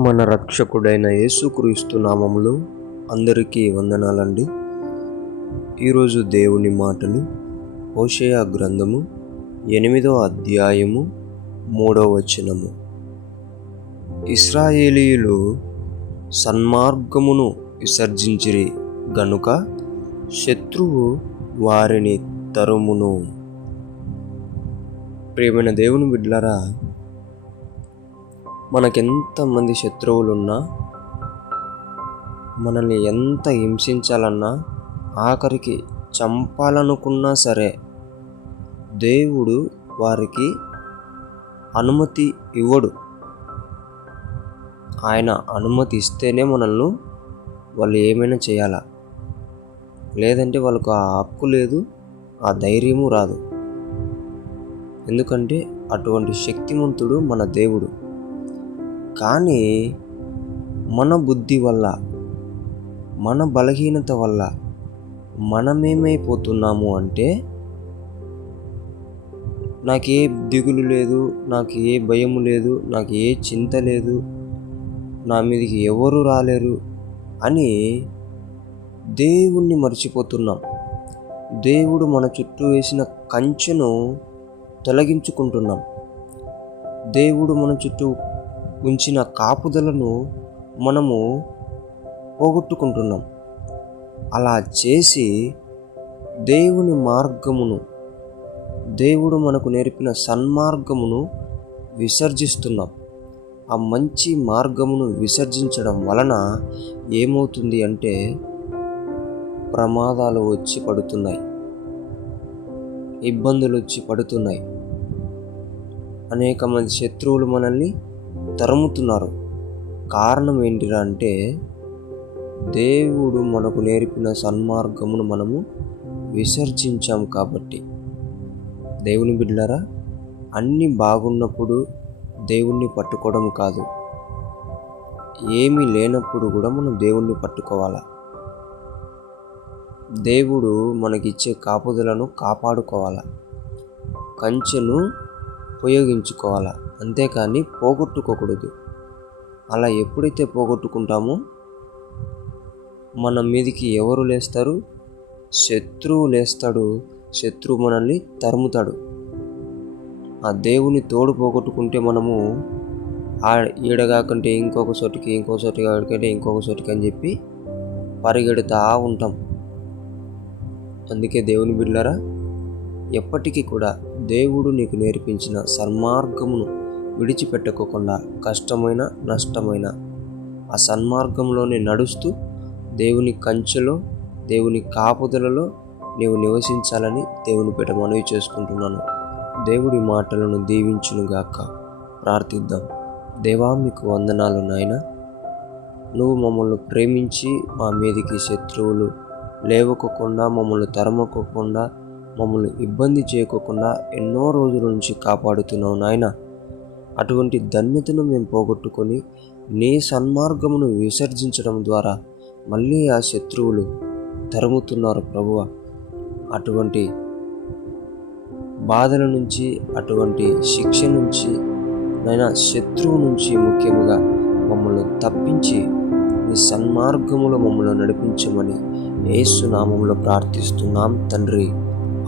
మన రక్షకుడైన యేసుక్రీస్తు నామములో అందరికీ వందనాలండి. ఈరోజు దేవుని మాటలు హోషేయ గ్రంథము 8వ అధ్యాయము 3వ వచనము. ఇశ్రాయేలీయులు సన్మార్గమును విసర్జించిరి గనుక శత్రువు వారిని తరుమును. ప్రియమైన దేవుని బిడ్డలారా, మనకెంతమంది శత్రువులున్నా, మనల్ని ఎంత హింసించాలన్నా, ఆఖరికి చంపాలనుకున్నా సరే దేవుడు వారికి అనుమతి ఇవ్వడు. ఆయన అనుమతి ఇస్తేనే మనల్ని వాళ్ళు ఏమైనా చేయాలా, లేదంటే వాళ్ళకు ఆ హక్కు లేదు, ఆ ధైర్యము రాదు. ఎందుకంటే అటువంటి శక్తిమంతుడు మన దేవుడు. కానీ మన బుద్ధి వల్ల, మన బలహీనత వల్ల మనమేమైపోతున్నాము అంటే, నాకు ఏ దిగులు లేదు, నాకు ఏ భయము లేదు, నాకు ఏ చింత లేదు, నా మీదకి ఎవరు రాలేరు అని దేవుణ్ణి మర్చిపోతున్నాం. దేవుడు మన చుట్టూ వేసిన కంచెను తొలగించుకుంటున్నాం. దేవుడు మన చుట్టూ ఉంచిన కాపుదలను మనము పోగొట్టుకుంటున్నాం. అలా చేసి దేవుని మార్గమును, దేవుడు మనకు నేర్పిన సన్మార్గమును విసర్జిస్తున్నాం. ఆ మంచి మార్గమును విసర్జించడం వలన ఏమవుతుంది అంటే, ప్రమాదాలు వచ్చి పడుతున్నాయి, ఇబ్బందులు వచ్చి పడుతున్నాయి, అనేక మంది శత్రువులు మనల్ని తరుముతున్నారు. కారణం ఏంటిరా అంటే, దేవుడు మనకు నేర్పిన సన్మార్గమును మనము విసర్జించాం కాబట్టి. దేవుని బిడ్డలారా, అన్నీ బాగున్నప్పుడు దేవుణ్ణి పట్టుకోవడం కాదు, ఏమీ లేనప్పుడు కూడా మనం దేవుణ్ణి పట్టుకోవాలా. దేవుడు మనకిచ్చే కాపుదలను కాపాడుకోవాలా, కంచెను ఉపయోగించుకోవాలా, అంతేకాని పోగొట్టుకోకూడదు. అలా ఎప్పుడైతే పోగొట్టుకుంటామో మన మీదికి ఎవరు లేస్తారు? శత్రువు లేస్తాడు. శత్రువు మనల్ని తరుముతాడు. ఆ దేవుని తోడు పోగొట్టుకుంటే మనము ఈడగాకంటే ఇంకొక చోటికి, ఇంకో చోటికి ఆడికంటే ఇంకొక చోటికి అని చెప్పి పరిగెడుతూ ఉంటాం. అందుకే దేవుని బిడ్డలారా, ఎప్పటికీ కూడా దేవుడు నీకు నేర్పించిన సన్మార్గమును విడిచిపెట్టుకోకుండా, కష్టమైన నష్టమైన ఆ సన్మార్గంలోనే నడుస్తూ దేవుని కంచెలో, దేవుని కాపుదలలో నీవు నివసించాలని దేవుని పేట మనవి చేసుకుంటున్నాను. దేవుడి మాటలను దీవించునుగాక. ప్రార్థిద్దాం. దేవా, మీకు వందనాలు నాయన. నువ్వు మమ్మల్ని ప్రేమించి మా మీదికి శత్రువులు లేవకోకుండా, మమ్మల్ని తరమకోకుండా, మమ్మల్ని ఇబ్బంది చేయకోకుండా ఎన్నో రోజుల నుంచి కాపాడుతున్నావు నాయన. అటువంటి ధన్యతను మేము పోగొట్టుకొని నీ సన్మార్గమును విసర్జించడం ద్వారా మళ్ళీ ఆ శత్రువులు తరుముతున్నారు ప్రభువ. అటువంటి బాధల నుంచి, అటువంటి శిక్ష నుంచి నైనా, శత్రువు నుంచి ముఖ్యముగా మమ్మల్ని తప్పించి నీ సన్మార్గములో మమ్మల్ని నడిపించమని యేసు నామములో ప్రార్థిస్తున్నాం తండ్రి.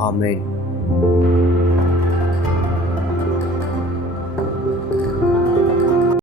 ఆమేన్.